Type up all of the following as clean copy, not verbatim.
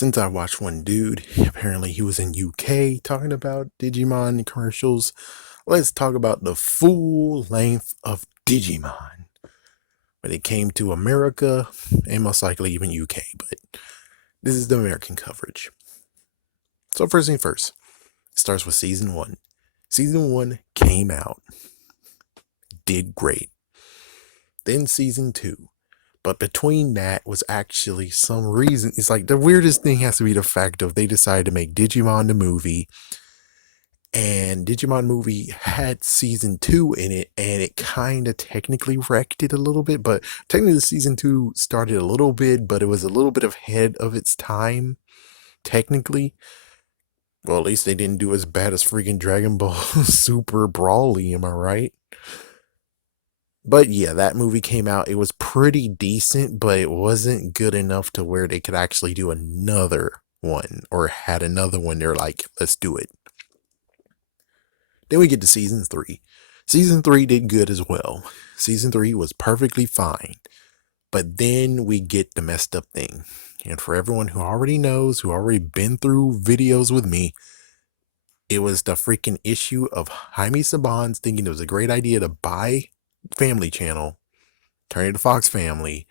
Since I watched one dude, apparently he was in UK talking about Digimon commercials, let's talk about the full length of Digimon. When it came to America, and most likely even UK, but this is the American coverage. So first thing first, it starts with season 1. Season 1 came out, did great. Then season 2. But between that was actually some reason. It's like the weirdest thing has to be the fact of they decided to make Digimon the movie. And Digimon movie had season 2 in it, and it kind of technically wrecked it a little bit. But technically, season 2 started a little bit, but it was a little bit ahead of its time, technically. Well, at least they didn't do as bad as freaking Dragon Ball Super Brawly, am I right? But yeah, that movie came out. It was pretty decent, but it wasn't good enough to where they could actually do another one or had another one. They're like, let's do it. Then we get to season 3. Season 3 did good as well. Season 3 was perfectly fine. But then we get the messed up thing. And for everyone who already knows, who already been through videos with me, it was the freaking issue of Jaime Saban's thinking it was a great idea to buy Family Channel, turn it to Fox Family,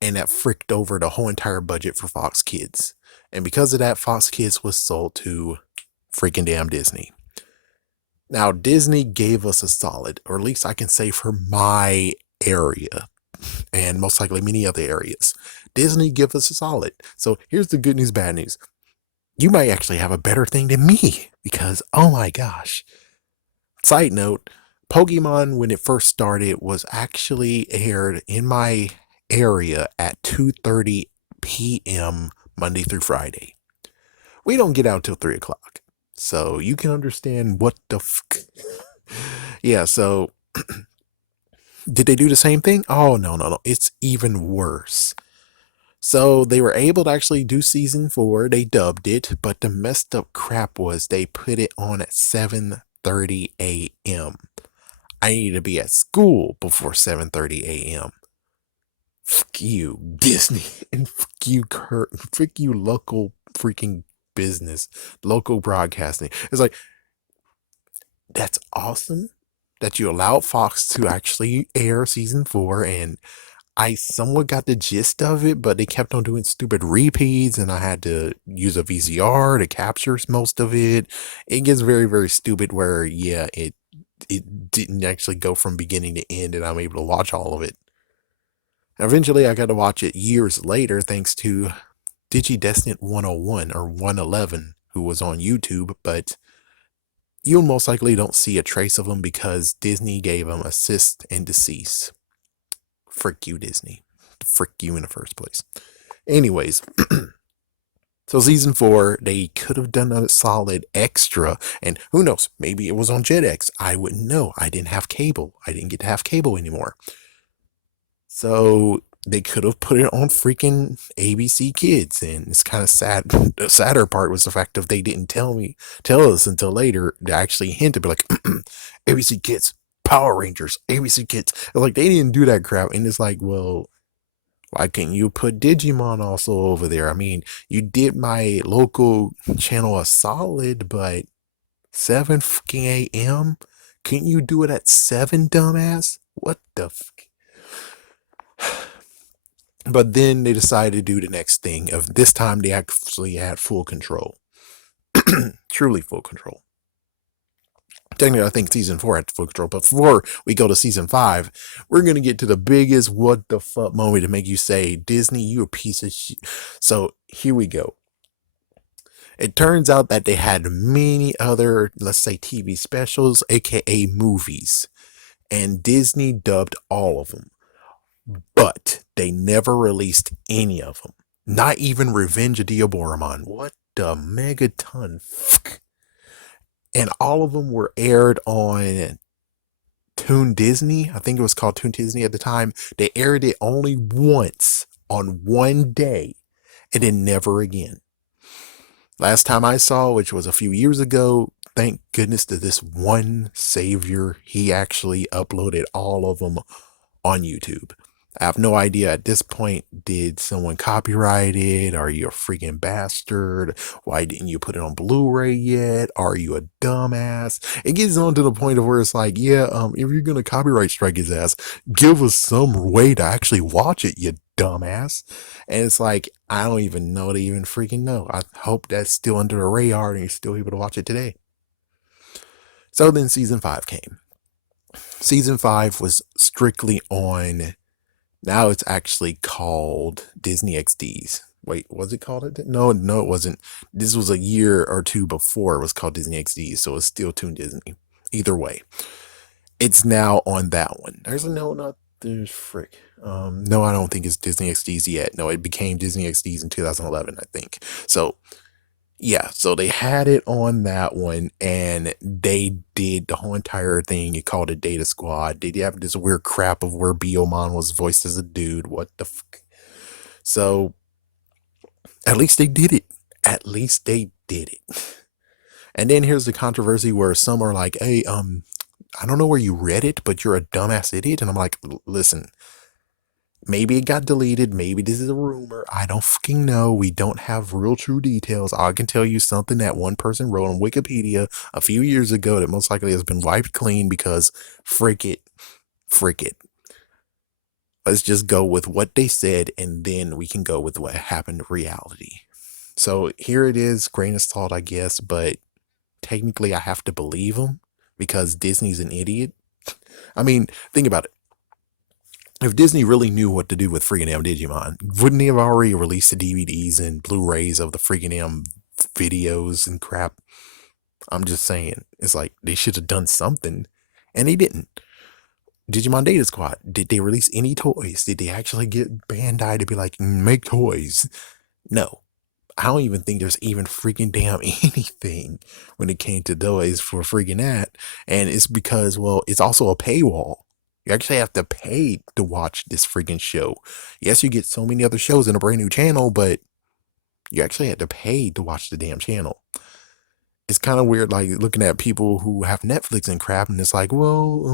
and that fricked over the whole entire budget for Fox Kids. And because of that, Fox Kids was sold to freaking damn Disney. Now, Disney gave us a solid, or at least I can say for my area, and most likely many other areas. Disney give us a solid. So here's the good news, bad news. You might actually have a better thing than me, because, oh my gosh. Side note, Pokemon, when it first started, was actually aired in my area at 2:30 p.m. Monday through Friday. We don't get out till 3 o'clock. So you can understand what the Yeah, so did they do the same thing? Oh, no. It's even worse. So they were able to actually do season 4. They dubbed it, but the messed up crap was they put it on at 7:30 a.m. I needed to be at school before 7:30 a.m. Fuck you, Disney, and fuck you, Kurt, fuck you, local freaking business, local broadcasting. It's like, that's awesome that you allowed Fox to actually air season 4, and I somewhat got the gist of it, but they kept on doing stupid repeats, and I had to use a VCR to capture most of it. It gets very, very stupid where, yeah, it didn't actually go from beginning to end, and I'm able to watch all of it. Eventually, I got to watch it years later thanks to DigiDestined 101 or 111, who was on YouTube, but you'll most likely don't see a trace of him because Disney gave him a cease and desist. Frick you, Disney. Frick you in the first place. Anyways, so season 4, they could have done a solid extra, and who knows, maybe it was on Jetix. I wouldn't know. I didn't have cable. I didn't get to have cable anymore. So they could have put it on freaking ABC Kids, and it's kind of sad. The sadder part was the fact that they didn't tell us until later to actually hint to be like, ABC Kids, Power Rangers, ABC Kids. Like, they didn't do that crap, and it's like, well, why can't you put Digimon also over there? I mean, you did my local channel a solid, but 7 fucking a.m.? Can't you do it at 7, dumbass? What the fuck? But then they decided to do the next thing. Of this time, they actually had full control. Truly full control. Technically, I think season 4 had full control. But before we go to season 5, we're going to get to the biggest what the fuck moment to make you say, Disney, you a piece of shit. So here we go. It turns out that they had many other, let's say, TV specials, aka movies. And Disney dubbed all of them. But they never released any of them. Not even Revenge of Diaboromon. What the megaton? And all of them were aired on Toon Disney. I think it was called Toon Disney at the time. They aired it only once on one day, and then never again. Last time I saw, which was a few years ago, thank goodness to this one savior, he actually uploaded all of them on YouTube. I have no idea at this point, did someone copyright it? Are you a freaking bastard? Why didn't you put it on Blu-ray yet? Are you a dumbass? It gets on to the point of where it's like, yeah, if you're gonna copyright strike his ass, give us some way to actually watch it, you dumbass. And it's like, I don't even know they even freaking know. I hope that's still under the radar and you're still able to watch it today. So then season 5 came. Season 5 was strictly on. Now it's actually called Disney XDs. Wait, was it called it? No, it wasn't. This was a year or two before it was called Disney XDs, so it's still Toon Disney. Either way, it's now on that one. There's no, not there's frick. No, I don't think it's Disney XDs yet. No, it became Disney XDs in 2011, I think. So yeah, so they had it on that one, and they did the whole entire thing. You called it Data Squad. They did have this weird crap of where Biomon was voiced as a dude. What the fuck? So at least they did it. At least they did it. And then here's the controversy where some are like, "Hey, I don't know where you read it, but you're a dumbass idiot." And I'm like, "Listen, maybe it got deleted. Maybe this is a rumor. I don't fucking know. We don't have real true details. I can tell you something that one person wrote on Wikipedia a few years ago that most likely has been wiped clean because frick it. Frick it. Let's just go with what they said and then we can go with what happened in reality." So here it is, grain of salt, I guess, but technically I have to believe them because Disney's an idiot. I mean, think about it. If Disney really knew what to do with freaking damn Digimon, wouldn't they have already released the DVDs and Blu-rays of the freaking damn videos and crap? I'm just saying, it's like they should have done something, and they didn't. Digimon Data Squad, did they release any toys? Did they actually get Bandai to be like, make toys? No. I don't even think there's even freaking damn anything when it came to toys for freaking that. And it's because, well, it's also a paywall. You actually have to pay to watch this freaking show. Yes, you get so many other shows in a brand new channel, but you actually have to pay to watch the damn channel. It's kind of weird, like looking at people who have Netflix and crap, and it's like, well,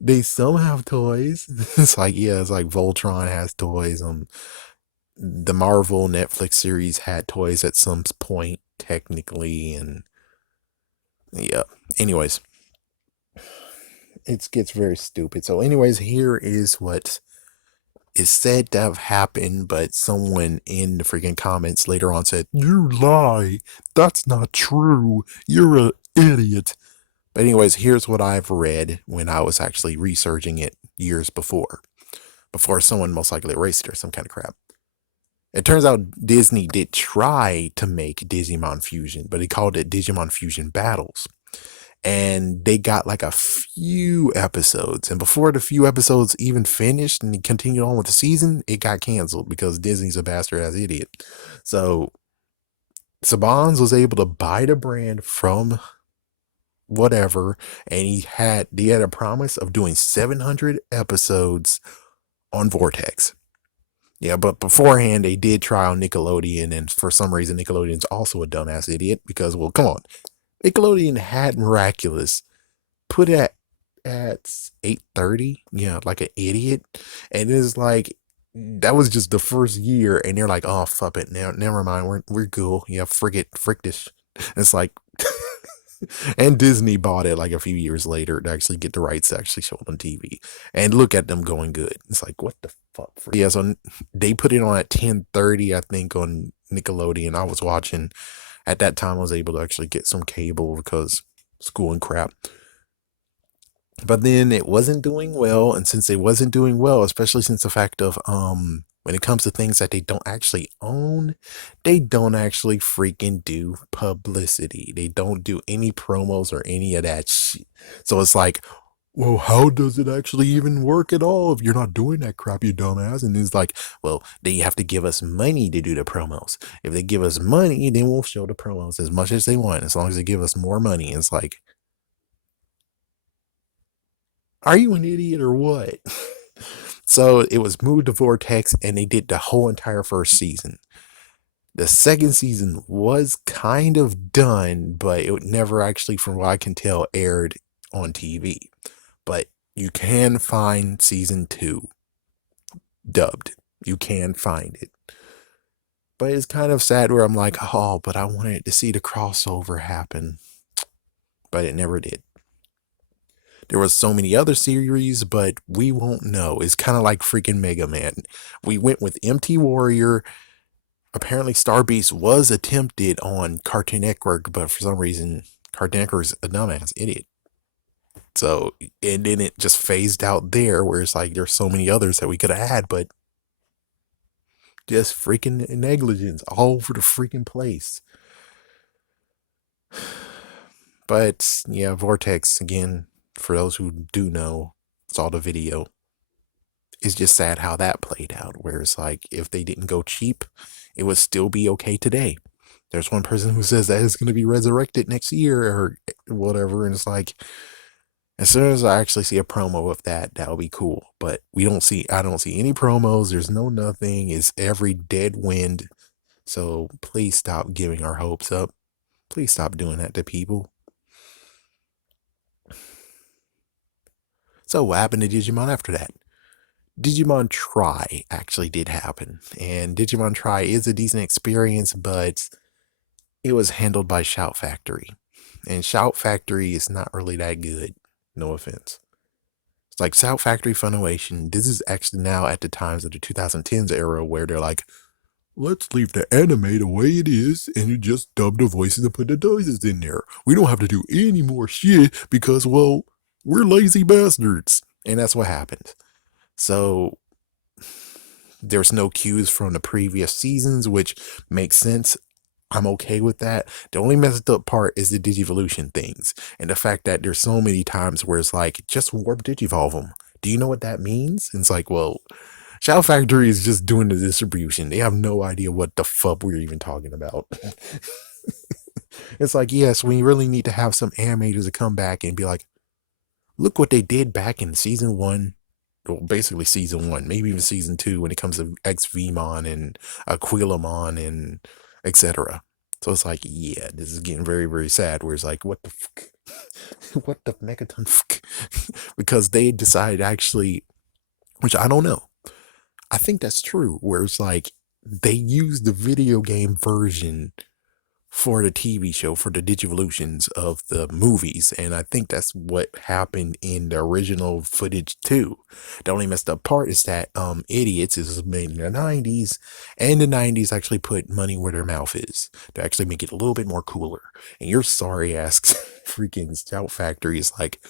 they some have toys. It's like, yeah, it's like Voltron has toys. The Marvel Netflix series had toys at some point, technically, and yeah. Anyways, it gets very stupid. So, anyways, here is what is said to have happened, but someone in the freaking comments later on said, "You lie. That's not true. You're an idiot." But anyways, here's what I've read when I was actually researching it years before someone most likely erased it or some kind of crap. It turns out Disney did try to make Digimon Fusion, but he called it Digimon Fusion Battles. And they got like a few episodes. And before the few episodes even finished and he continued on with the season, it got canceled because Disney's a bastard ass idiot. So Saban's was able to buy the brand from whatever, and he had a promise of doing 700 episodes on Vortex. Yeah, but beforehand they did try on Nickelodeon, and for some reason Nickelodeon's also a dumbass idiot because, well, come on, Nickelodeon had Miraculous put at 8:30, yeah, like an idiot, and it's like that was just the first year, and they're like, oh fuck it, now never mind, we're cool, yeah, frick this. It's like. And Disney bought it like a few years later to actually get the rights to actually show it on TV. And look at them going good. It's like, what the fuck? Yeah, so they put it on at 10:30, I think, on Nickelodeon. I was watching. At that time, I was able to actually get some cable because school and crap. But then it wasn't doing well, and since it wasn't doing well, especially since the fact of when it comes to things that they don't actually own, they don't actually freaking do publicity. They don't do any promos or any of that shit. So it's like, well, how does it actually even work at all if you're not doing that crap, you dumbass? And it's like, well, they have to give us money to do the promos. If they give us money, then we'll show the promos as much as they want, as long as they give us more money. It's like, are you an idiot or what? So it was moved to Vortex and they did the whole entire first season. The second season was kind of done, but it never actually, from what I can tell, aired on TV. But you can find season 2. dubbed. You can find it. But it's kind of sad where I'm like, oh, but I wanted to see the crossover happen. But it never did. There was so many other series, but we won't know. It's kind of like freaking Mega Man. We went with MT Warrior. Apparently, Star Beast was attempted on Cartoon Network, but for some reason, Cartoon Network's a dumbass idiot. So, and then it just phased out there, where it's like there's so many others that we could have had, but just freaking negligence all over the freaking place. But yeah, Vortex, again, for those who do know, saw the video, it's just sad how that played out, where it's like if they didn't go cheap, it would still be okay today. There's one person who says that it's going to be resurrected next year or whatever, and it's like, as soon as I actually see a promo of that, that'll be cool. But I don't see any promos. There's no nothing. It's every dead wind. So please stop giving our hopes up. Please stop doing that to people. So what happened to Digimon after that? Digimon Try actually did happen. And Digimon Try is a decent experience, but it was handled by Shout Factory. And Shout Factory is not really that good. No offense. It's like Shout Factory Funimation. This is actually now at the times of the 2010s era where they're like, let's leave the anime the way it is and you just dub the voices and put the noises in there. We don't have to do any more shit because, well, we're lazy bastards. And that's what happened. So there's no cues from the previous seasons, which makes sense. I'm okay with that. The only messed up part is the Digivolution things and the fact that there's so many times where it's like, just warp Digivolve them. Do you know what that means? And it's like, well, Shout Factory is just doing the distribution. They have no idea what the fuck we're even talking about. It's like, yes, we really need to have some animators to come back and be like, look what they did back in season 1. Well, basically season 1, maybe even season 2 when it comes to XVmon and Aquilamon and etc. So it's like, yeah, this is getting very, very sad. Where it's like, what the fuck? What the megaton fuck? Because they decided actually, which I don't know. I think that's true. Where it's like they used the video game version for the TV show, for the Digivolutions of the movies. And I think that's what happened in the original footage too. The only messed up part is that idiots, this was made in the 90s, and the 90s actually put money where their mouth is to actually make it a little bit more cooler. And your sorry ass freaking Scout Factory is like,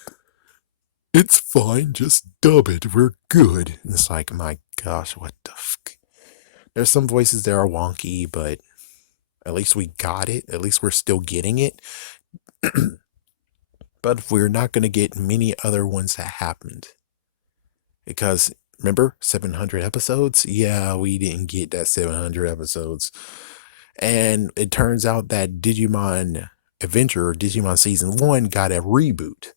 it's fine, just dub it, we're good. And it's like, my gosh, what the fuck? There's some voices that are wonky, but at least we got it. At least we're still getting it. But we're not going to get many other ones that happened. Because, remember, 700 episodes? Yeah, we didn't get that 700 episodes. And it turns out that Digimon Adventure, or Digimon Season 1, got a reboot.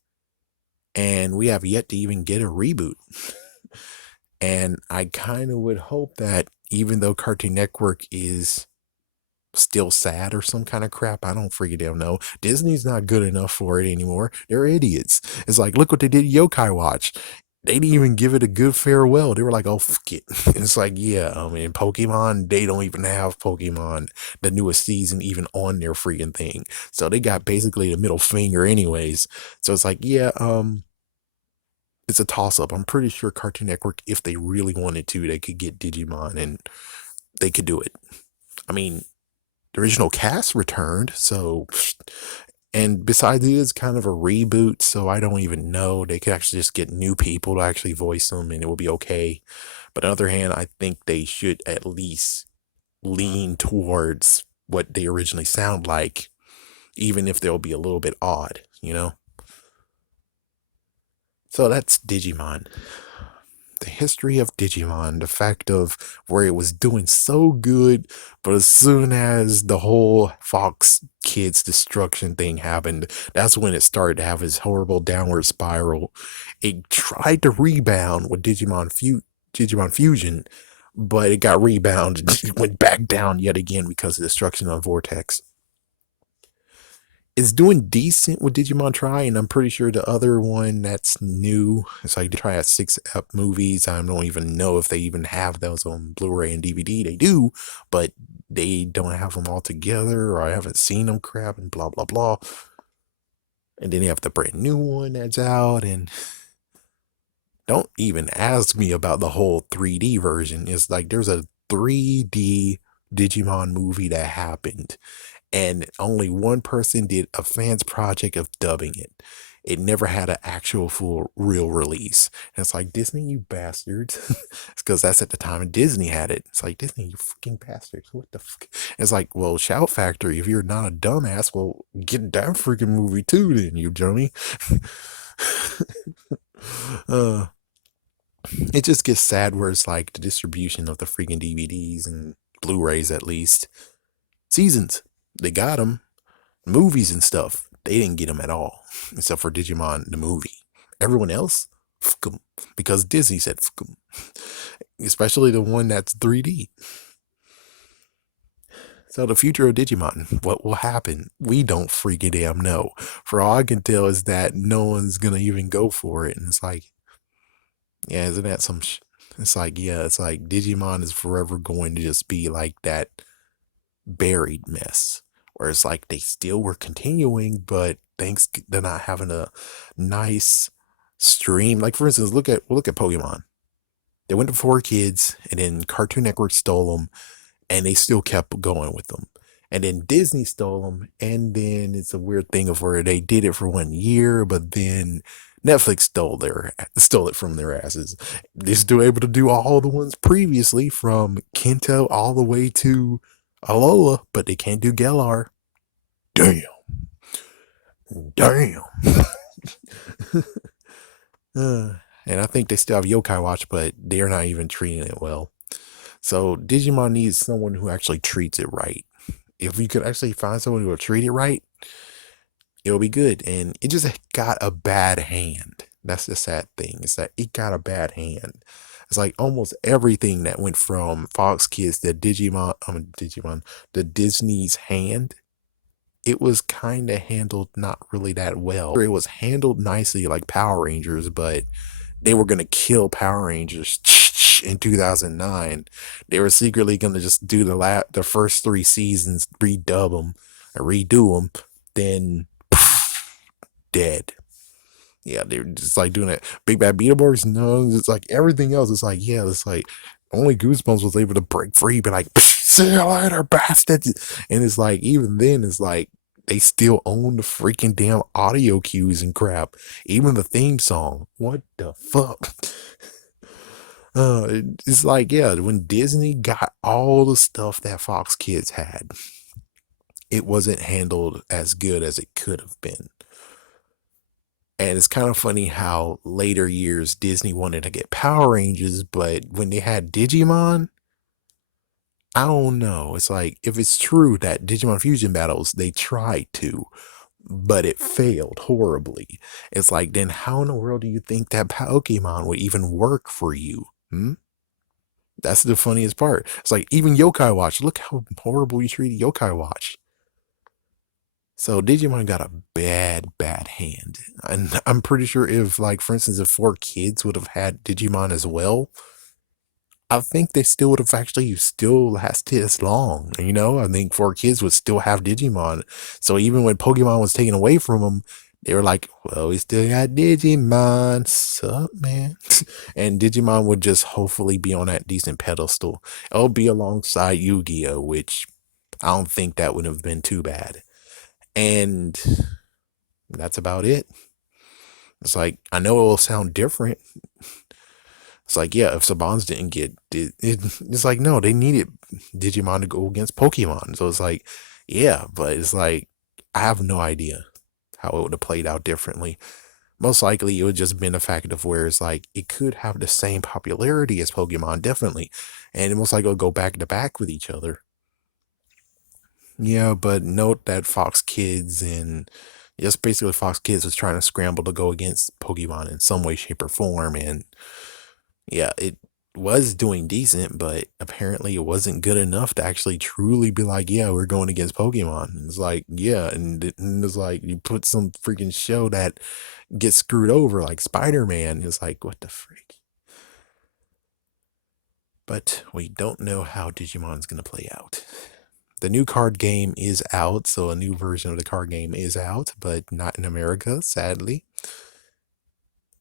And we have yet to even get a reboot. And I kind of would hope that even though Cartoon Network is still sad or some kind of crap, I don't freaking know. Disney's not good enough for it anymore. They're idiots. It's like, look what they did Yokai Watch. They didn't even give it a good farewell. They were like, oh, fuck it. It's like, yeah, I mean, Pokemon, they don't even have Pokemon, the newest season, even on their freaking thing. So they got basically the middle finger anyways. So it's like, yeah, it's a toss-up. I'm pretty sure Cartoon Network, if they really wanted to, they could get Digimon and they could do it. I mean, the original cast returned, so, and besides, it is kind of a reboot, so I don't even know. They could actually just get new people to actually voice them and it will be okay. But on the other hand, I think they should at least lean towards what they originally sound like, even if they'll be a little bit odd, you know? So that's Digimon. The history of Digimon, the fact of where it was doing so good, but as soon as the whole Fox Kids destruction thing happened, that's when it started to have this horrible downward spiral. It tried to rebound with Digimon Fusion, but it got rebounded. It went back down yet again because of the destruction on Vortex. it's doing decent with Digimon Try, and I'm pretty sure the other one that's new, it's like they try at 6 movies. I don't even know if they even have those on Blu-ray and DVD. They do, but they don't have them all together, or I haven't seen them crap and blah blah blah. And then they have the brand new one that's out, and don't even ask me about the whole 3D version. It's like there's a 3D Digimon movie that happened, and only one person did a fans project of dubbing it. It never had an actual full real release. And it's like, Disney, you bastards. It's because that's at the time Disney had it. It's like, Disney, you fucking bastards. What the fuck? It's like, well, Shout Factory, if you're not a dumbass, well, get that freaking movie too, then, you dummy. uh, it just gets sad where it's like the distribution of the freaking DVDs and Blu-rays, at least. Seasons, they got them. Movies and stuff, they didn't get them at all, except for Digimon the movie. Everyone else, fuck 'em, because Disney said fuck 'em. Especially the one that's 3D. So the future of Digimon, what will happen? We don't freaking damn know. For all I can tell is that no one's gonna even go for it, and it's like, yeah, isn't that some? It's like, yeah, it's like Digimon is forever going to just be like that buried mess, where it's like they still were continuing, but thanks they're not having a nice stream. Like, for instance, look at Pokemon. They went to 4Kids, and then Cartoon Network stole them, and they still kept going with them. And then Disney stole them, and then it's a weird thing of where they did it for 1 year, but then Netflix stole it from their asses. They're still able to do all the ones previously, from Kento all the way to Alola, but they can't do Galar. Damn. Damn. And I think they still have Yokai Watch, but they're not even treating it well. So Digimon needs someone who actually treats it right. If we could actually find someone who will treat it right, it'll be good. And it just got a bad hand. That's the sad thing. It's that it got a bad hand. It's like almost everything that went from Fox Kids to Digimon, the Disney's hand, it was kind of handled not really that well. It was handled nicely like Power Rangers, but they were going to kill Power Rangers in 2009. They were secretly going to just do the first 3 seasons, redub them, redo them, then dead. Yeah, they're just like doing it. Big Bad Beetleborgs, no, it's like everything else. It's like, yeah, it's like only Goosebumps was able to break free, but like, see you later, bastards. And it's like, even then, it's like they still own the freaking damn audio cues and crap. Even the theme song. What the fuck? It's like, yeah, when Disney got all the stuff that Fox Kids had, it wasn't handled as good as it could have been. And it's kind of funny how later years Disney wanted to get Power Rangers, but when they had Digimon, I don't know. It's like, if it's true that Digimon Fusion Battles, they tried to, but it failed horribly. It's like, then how in the world do you think that Pokemon would even work for you? That's the funniest part. It's like, even Yokai Watch, look how horrible you treated Yokai Watch. So Digimon got a bad hand. And I'm pretty sure if, like, for instance, if 4Kids would have had Digimon as well, I think they still would have actually still lasted as long. You know, I think 4Kids would still have Digimon. So even when Pokemon was taken away from them, they were like, well, we still got Digimon. Sup, man? And Digimon would just hopefully be on that decent pedestal. It'll be alongside Yu-Gi-Oh!, which I don't think that would have been too bad. And that's about it. It's like, I know it will sound different. It's like, yeah, if Sabans didn't get it's like, no, they needed Digimon to go against Pokemon. So it's like, yeah, but it's like, I have no idea how it would have played out differently. Most likely it would just been a fact of where it's like, it could have the same popularity as Pokemon, definitely. And it most likely will go back to back with each other. Yeah, but note that Fox Kids and just basically Fox Kids was trying to scramble to go against Pokemon in some way, shape, or form. And yeah, was doing decent, but apparently it wasn't good enough to actually truly be like, yeah, we're going against Pokemon. And it's like, yeah, and it's like you put some freaking show that gets screwed over, like Spider-Man. It's like, what the freak? But we don't know how Digimon's gonna play out. The new card game is out, so a new version of the card game is out, but not in America, sadly.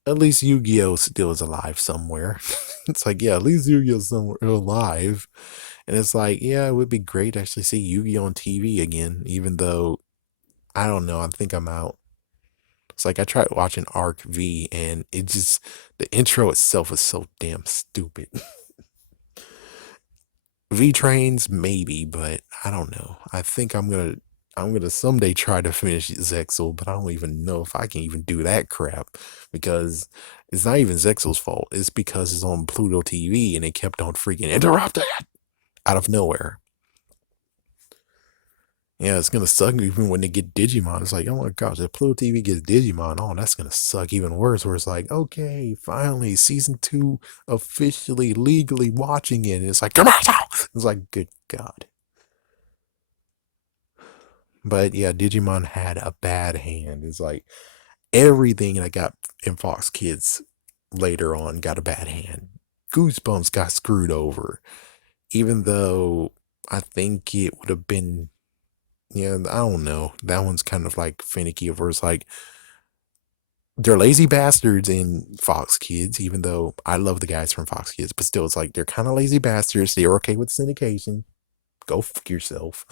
At least Yu-Gi-Oh still is alive somewhere. It's like, yeah, at least Yu-Gi-Oh somewhere alive. And it's like, yeah, it would be great to actually see Yu-Gi-Oh on TV again, even though I don't know, I think I'm out. It's like I tried watching Arc V and it just the intro itself is so damn stupid. V trains maybe, but I don't know. I think I'm gonna someday try to finish Zexal, but I don't even know if I can even do that crap because it's not even Zexal's fault. It's because it's on Pluto TV and it kept on freaking interrupting it out of nowhere. Yeah, it's gonna suck even when they get Digimon. It's like, oh my gosh, if Pluto TV gets Digimon, oh, that's gonna suck even worse. Where it's like, okay, finally, season 2, officially, legally watching it. And it's like, commercial. It's like, good God. But yeah, Digimon had a bad hand. It's like everything I got in Fox Kids later on got a bad hand. Goosebumps got screwed over, even though I think it would have been, yeah, I don't know. That one's kind of like finicky. Where it's like they're lazy bastards in Fox Kids, even though I love the guys from Fox Kids, but still, it's like they're kind of lazy bastards. They're okay with syndication. Go fuck yourself.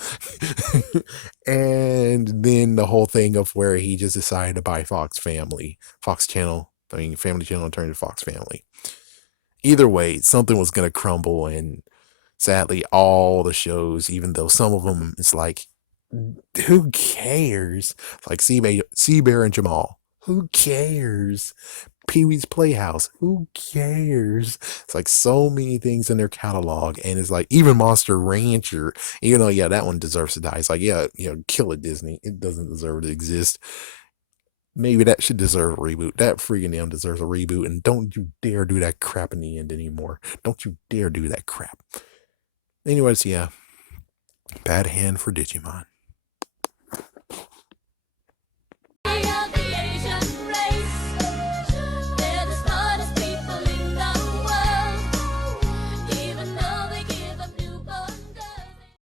And then the whole thing of where he just decided to buy Fox Channel, Family Channel turned to Fox Family. Either way, something was going to crumble. And sadly, all the shows, even though some of them, it's like, who cares? Like Sea Bear and Jamal. Who cares? Pee-wee's Playhouse. Who cares? It's like so many things in their catalog, and it's like even Monster Rancher. Even though, yeah, that one deserves to die. It's like, yeah, kill it, Disney. It doesn't deserve to exist. Maybe that should deserve a reboot. That freaking damn deserves a reboot, and don't you dare do that crap in the end anymore. Don't you dare do that crap. Anyways, yeah, bad hand for Digimon.